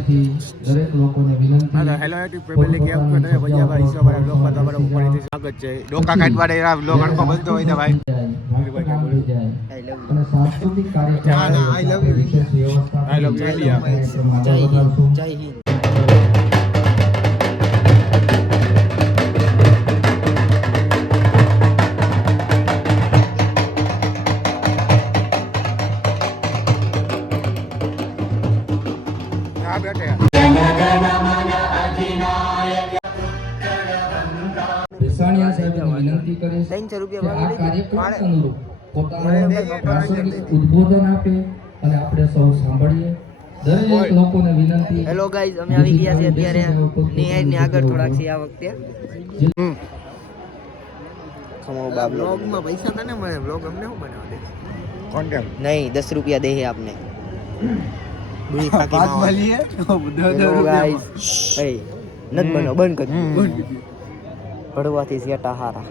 ફરીથી દરેક લોકોને વિનંતી હેલો યુટ્યુબ ફેમિલી કેમ છો તમે ભૈયા ભાઈ ઈસો મારા બ્લોગ માં તમારું ફરીથી સ્વાગત છે ડોકા કાઢવાડે આ બ્લોગ અડકો બનતો હોય તો ભાઈ અને સાંસ્કૃતિક કાર્યક્રમ આઈ લવ યુ ઇન્ડિયા જય હિન્દ જય હિન્દ. આ બેઠે ભેસાણિયા સાહેબને વિનંતી કરીશ 300 કે રૂપિયા આ કાર્યક્રમ અનુરૂપ પોતાનું પ્રાસંગિક ઉદ્બોધન આપે અને આપણે સૌ સાંભળીએ. દરેક લોકોને વિનંતી. હેલો ગાઈઝ, અમે આવી ગયા છીએ અત્યારે નિહાળની આગળ થોડાક છે આ વખતે. ખમો બાબલો બ્લોગમાં પૈસા તને મળે બ્લોગ અમને શું બનાવ દે કોન્ટેમ નહીં 10 રૂપિયા દે આપને. બી ફાકી મળીએ હેલો ગાઈઝ, એ નત બનો બંધ કર પડવાથી સેટા હારા.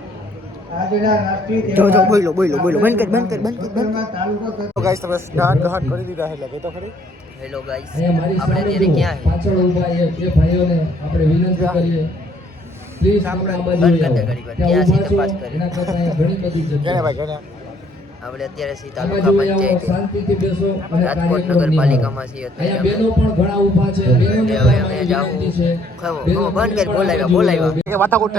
જો બોલો બંધ કર. ગાઈસ તમે સ્ટાર્ટ ઘાટ કરી દીધા એટલે કે તો ખરી. હેલો ગાઈઝ, અહીંયા મારી આપણે સામે અત્યારે જો ક્યાં પાછળ ઊભા એ ભાઈઓને આપણે વિનંતી કરીએ પ્લીઝ આપણે આ બંધ બાજુ કરી આવો. દે ઘડીક વાર. ત્યાં ત્યાં ઊભા સીધા છો, પાસ કરી. એના કરતાં અહીંયા ઘણી બધી ગણે જગ્યા ભાઈ ગણે આપણે અત્યારે સી આ તાલુકા બાજુ આવો, પંચાયત શાંતિથી બેસો અને રાજકોટ કાર્યક્રમ નગરપાલિકામાં નિહાળો. છીએ અહીંયા અત્યારે બેનો પણ ઘણા ઊભા છે. બેનોને હવે પણ અમે અમારી જાવું. વિનંતી છે. ખમો બેનો બંધ કરી પણ બોલાવ્યા. કે વાતાકુટ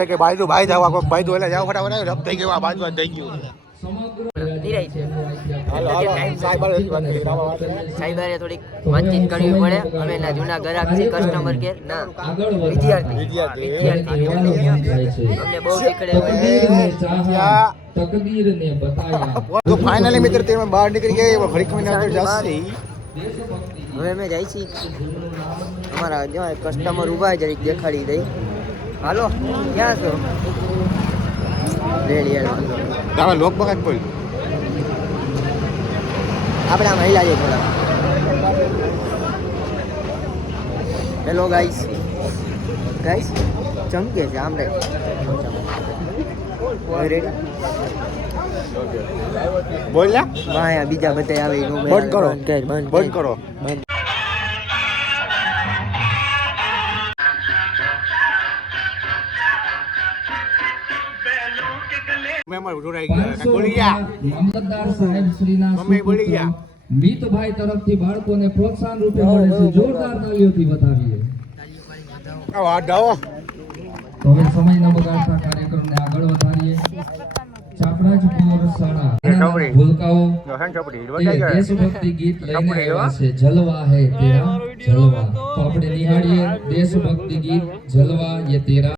થઈ કે ભાઈ જાવ કોક ભાઈ તો એટલે જાવ ફટાફટ રબ થઈ ગયો આ બાજુ થઈ ગયું સમગ્ર ધીરાય છે. હાલો હાલો સાહેબ સાહેબારે થોડીક વાતચીત કરવી પડે. અમે ના જૂના ગ્રાહક છે, કસ્ટમર કેર ના વિદ્યાર્થી અમને બહુ શીખડે. તકદીરને બતાયા. તો ફાઇનલી મિત્ર તે બહાર નીકળી ગયા ઘડી ખમીને આગળ જશે હવે અમે જાય છીએ અમારા જો કસ્ટમર ઊભા છે જરીક દેખાડી દઈ. હાલો ક્યાં છો? રેડી હેલો તમે લોક બગાડ બોલ આપણે આ મહિલા છે થોડા. હેલો ગાઈસ ચમકે છે આમ રે રેડી. બોલ લા વાહ બીજા બધા આવે નો બંધ કરો બંધ કરો મેમર જોડાઈ ગયા બોલી ગયા મામલતદાર સાહેબ શ્રીના મમ્મી બોલી ગયા. મિતભાઈ તરફથી બાળકોને પ્રોત્સાહન રૂપે મળે છે. જોરદાર તાળીઓથી વધાવીએ. આવો આડાઓ તો હવે સમય ન બગાડતા કાર્યક્રમને આગળ વધારીએ. ચાપરાજપુર શાળા ભૂલકાઓ તે દેશભક્તિ ગીત લઈને આવ્યા છે. જલવા હે તેરા જલવા. તો આપણે નિહાળીએ દેશભક્તિ ગીત જલવા યે તેરા.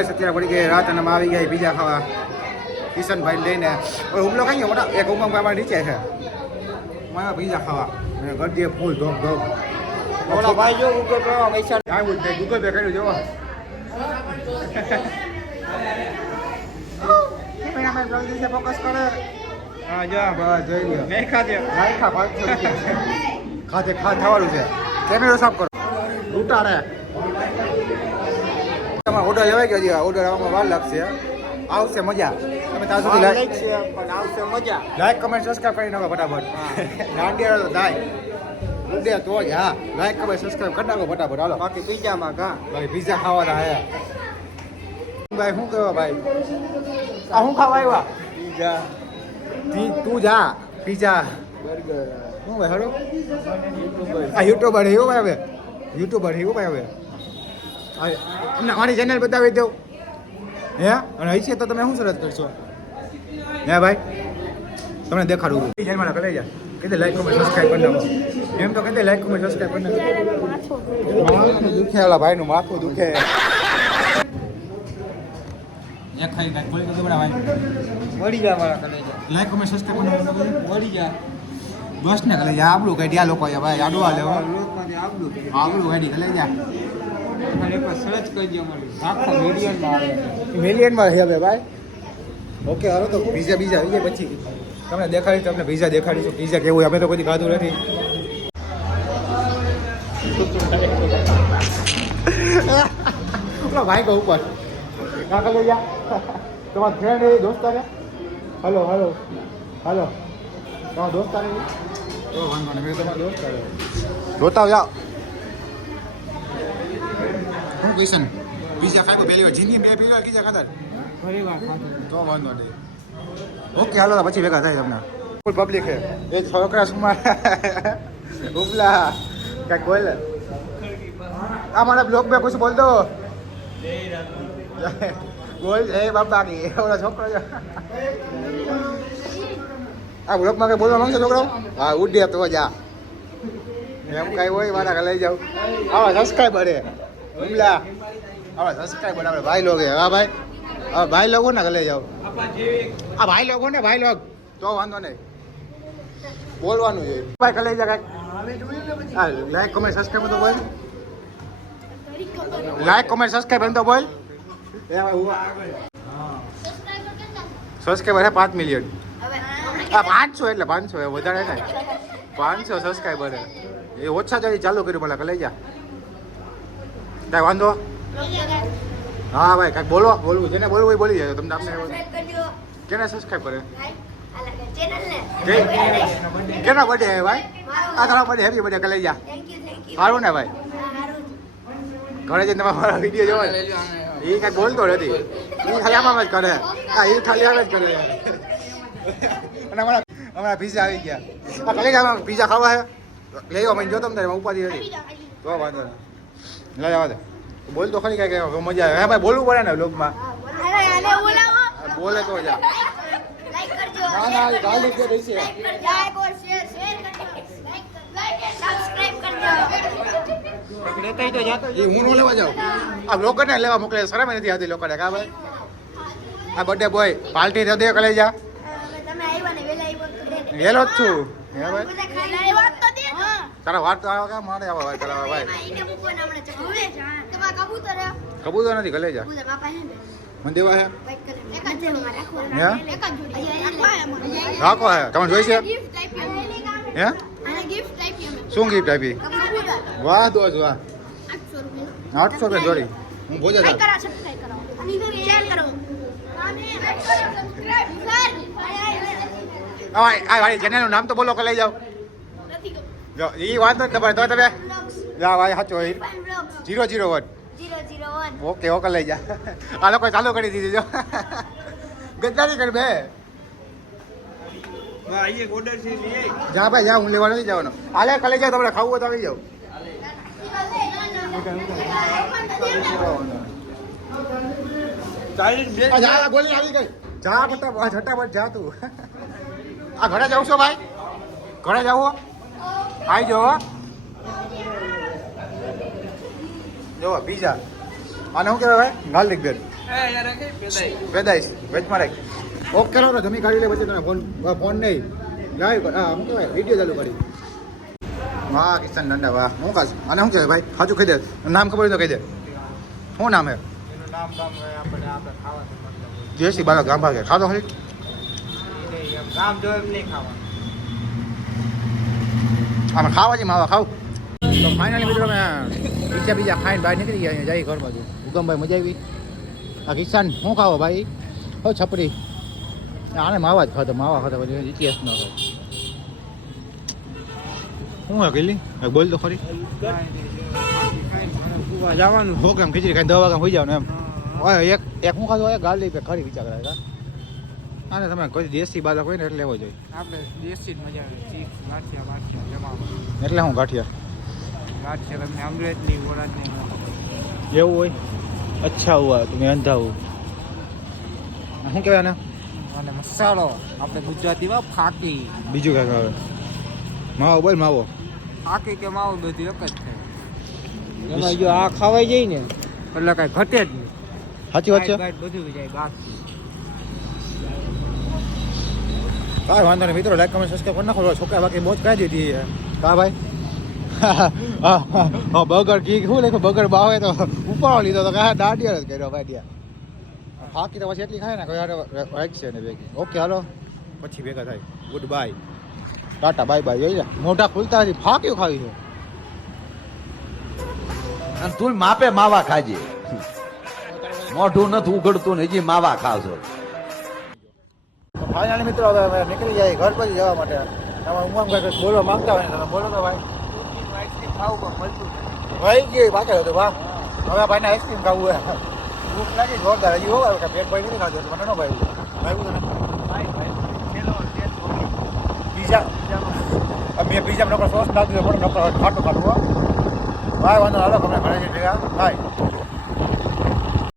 અત્યારે પડી ગઈ રાત અને આવી ગયા બીજા ખાવા કિશનભાઈ લઈને હુમલો ખાઈ ગયો મોટા એક ઉમંગમાં નીચે છે મારા બીજા ખાવા ગરદીએ ફૂલ ધોક ઓલા ભાઈ જો ગૂગલ પે પૈસા આવ્યું જ ગૂગલ પે કર્યું જોવો ફોકસ કરે હા જા બસ જોઈ લ્યો નહીં ખાતે ખા 500 ખાતે ખા થવાનું છે કેમેરો સાફ કરો લૂંટાડે તમારો ઓર્ડર લેવાઈ ગયો છે ઓર્ડર આવવામાં વાર લાગશે આવશે મજા તમે ત્યાં સુધી લાઈક છે પણ આવશે મજા લાઈક કમેન્ટ સબસ્ક્રાઇબ કરી નાખો ફટાફટ દાંડિયા તો દાય ઉડે તો જ હા લાઈક કમેન્ટ સબસ્ક્રાઇબ કરી નાખો ફટાફટ હાલો બાકી પિઝામાં કા ભાઈ પિઝા ખાવાના હે ભાઈ શું કહેવા ભાઈ આ શું ખાવા આવ્યા પિઝા તું જા પિઝા બર્ગર શું ભાઈ હડો આ યુટ્યુબર એવું ભાઈ હવે યુટ્યુબર એવું ભાઈ હવે મારી ચેનલ બતાવી દઉં હે અને હશે તો તમે શું સરસ કરશો હે ભાઈ તમને દેખાડું ચેનલમાં કરી જા કીધે લાઈક કમેન્ટ સબસ્ક્રાઇબ કરી નાખો એમ તો કીધે લાઈક કમેન્ટ સબસ્ક્રાઇબ કરી નાખો માથું દુખે ઓલા ભાઈનું માથું દુખે એક ખાઈ કાંઈ બોલી તો ભાઈ મળી જાય મારા કલેજા. લાઈક કમેન્ટ સબસ્ક્રાઇબ કરી નાખો મળી જાય દોસ્ત ને કરી જા આબલું કાઢી આ લોકો ભાઈ આડું હાલે આબલું કાઢી લઈ જા સર્ચ કરજો મળ્યું આખો મિલિયનમાં આવે મિલિયનમાં છે હવે ભાઈ ઓકે હાલો તો પીઝા બીજા આવી જાય પછી તમને દેખાડીશ, તમને પીઝા દેખાડીશું પીઝા કેવું હોય. અમે તો કોઈ ખાધું નથી. ઓલા ભાઈ કહો ઉપર કાકા લઈ જા તમારા ફ્રેન્ડ એ દોસ્તાર હલો હલો હલો તમારા દોસ્તાર વાંધો નહીં તમારા દોસ્તાર જોતા જાઓ. શું ક્વેશ્ચન પીઝા ખાઈ પહેલી વાર જિંદગી બે પીઝા પીઝા ખાધા તો વાંધો નહીં. ઓકે હાલો તો પછી ભેગા થાય તમને. ફૂલ પબ્લિક છે એ છોકરા સુમાર ઉપલા કાંઈક બોલ આ મારા બ્લોગ મેં કુછ બોલ દો બોલ એ બાપા કી ઓલા છોકરો આ બ્લોગમાં કઈ બોલવા માંગશો છોકરો? હા ઉડે તો જા એમ કાંઈ હોય મારા લઈ જાઉં. આવા સબસ્ક્રાઈબર હે હુમલા આવા સબસ્ક્રાઈબર આપણે ભાઈ લોગ હે. હા ભાઈ હા ભાઈ લોગો ને લઈ જાઓ. આ ભાઈ લોગો ને ભાઈ લોગ તો વાંધો નહીં બોલવાનું છે ભાઈ કલે જા કાંઈક. હા લાઈક કમેન્ટ સબસ્ક્રાઈબ તો બોલ. લાઈક કમેન્ટ સબસ્ક્રાઈબ તો બોલ. સબસ્ક્રાઈબર હે 5 મિલિયન. હા 500 એટલે 500 વધારે નહીં 500 સબસ્ક્રાઈબર હે. એ ઓછા જલ્દી ચાલુ કર્યું ભલા કલે જા કાંઈ વાંધો. હા ભાઈ કાંઈક બોલો બોલવું જેને બોલવું હોય બોલી જાય તમને. આપણે કેને સબસ્ક્રાઈબ કરે કેના બર્થડે હે ભાઈ? આ તમારા બર્થડે હેપી બર્થડે કલે જા સારું ને ભાઈ. ઘરે જઈને તમારા વિડીયો જોવો ને એ કાંઈક બોલતો નથી એ ખાલી આમાં જ કરે. હા એ ખાલી આમ જ કરે. અને અમારા પીઝા આવી ગયા. આ કલે જા પીઝા ખાવા હે લઈ આવો. મને જો તમને ઉપાધિ હતી તો વાંધો નહીં લઈ આવો. બોલ તો ખરી કાંઈક મજા આવે. હા ભાઈ બોલવું પડે ને લોકમાં બોલે તો જા. ના ના ગાલી કે દઈશે એ હું નો લેવા જાઉં. આ લોકોને લેવા મોકલે શરમ નથી આવતી લોકોને. કા ભાઈ આ બર્થડે બોય પાર્ટી દે કલે જા. વેલો જ છું હે ભાઈ. તારા વાત તો આવે કા મારે આવા ભાઈ કરાવા ભાઈ. કબૂતર નથી કલે જા. મને દેવા હે રાખો હે તમે જોઈ છે હે શું ગિફ્ટ આપી? વાહ દોસ્ત વાહ 800 રૂપિયા જોડી. હું ભોજે જા આ ભાઈ ચેનલનું નામ તો બોલો કે લઈ જાઓ. જો એ વાંધો જ તમારે તો તમે જા ભાઈ સાચો 001 ઓકે ઓકે લઈ જા. આ લોકો ચાલુ કરી દીધી જો ગદ્દારી કરી બે જા ભાઈ જા. હું લેવા નથી જવાનો. હાલે કલે જાઓ તમારે ખાવું હોય તો આવી જાઓ. ગોલી આવી ગઈ જા ફટાફટ જા તું. આ ઘરે જાઉં છો ભાઈ? ઘરે જાવ આવી જાઓ. જો પીઝા આને શું કહેવાય ભાઈ? ગાર્લિક બ્રેડ પેદાઈશ વેચમાં રાખ. ઓકે કરો તો જમી કાઢી લે પછી તને ફોન નહીં લાઈવ શું કહેવાય વિડીયો ચાલુ કરી. વાહ કિશન દંડા વાહ. શું ખાસ આને શું કહેવાય ભાઈ? સાચું કહી દે. નામ ખબર હોય તો કહી દે. શું નામ હે? દેશી બાલા ગામ ભાગે ખાધો ખરી આમાં ખાવા છે માવા ખાવ. તો ફાઇનલી મિત્રો અમે બીજા ખાઈને બહાર નીકળી ગયા. અહીંયા જઈ ઘરમાં છું. ઉગમભાઈ મજા આવી. આ કિસાન શું ખાવો ભાઈ? હો છપરી આને માવા જ ખાતો. માવા ખાતા પછી ઇતિહાસ ન ખાય. શું હે કીલી બોલ તો ખરી. જવાનું પ્રોગ્રામ ખીચડી ખાઈને 10 વાગ્યા હોઈ જવાનું એમ. એક શું ખાધું હોય ગાર્લિક ખરી વિચાર કરે. આને તમે કોઈ દેશી બાલક હોય ને એટલે લેવો જોઈએ. આપણે દેશી જ મજા આવે. ચીઝ ગાંઠિયા જમાવા એટલે હું ગાંઠિયા તમને અમૃતની વરાજની એવું હોય. અચ્છા હુઆ તમે અંધા હો. શું કહેવાય ને અને મસાલો આપણે ગુજરાતીમાં ફાકી. બીજું કાંઈક આવે માવો બોલ માવો. ફાકી કે માવો બધું એક જ છે. એમાં જો આ ખાવાઈ જાય ને એટલે કાંઈ ઘટે જ નહીં. સાચી વાત છે. બધું જાય બાકી. કાંઈ વાંધો નહીં મિત્રો. લાઈક કમેન્ટ સબસ્ક્રાઈબ કરી નાખો. છોકરા બાકી મોજ કાઢી દીધી. હા ભાઈ બગર કી શું લખ્યું? બગર બાવે તો ઉપાડો લીધો તો કાં દાડિયા જ કર્યો ભાઈ. ફાકી તો પછી એટલી ખાય ને કોઈ યાર રાખશે ને ભેગી ઓકે હાલો પછી ભેગા થાય good bye Tata bye bye જોઈ મોઢા ખુલતા હજી ફાક્યું ખાવી છે અને તું માપે માવા ખાજે મોઢું નથી ઉઘડતું ને હજી માવા ખાવશો ફાઇનલી મિત્રો હવે અમે નીકળી જાય ઘર પછી જવા માટે તમે ઉમંગ ભાઈ બોલવા માંગતા હોય ને તમે બોલો તો ભાઈ ભાઈ ગઈ પાછળ હતું વાહ હવે ભાઈને આઈસ્ક્રીમ ખાવું હોય ભૂખ લાગી જોરદાર હજી હોવા કે પેટ ભાઈ નથી ખાધું મને ન ભાઈ પીઝા મેં પીઝા નકર સોસ નાખ્યું પણ નકર ખાટું ખાટું ભાઈ વાંધો હાલો તમને ઘણા ભેગા ભાઈ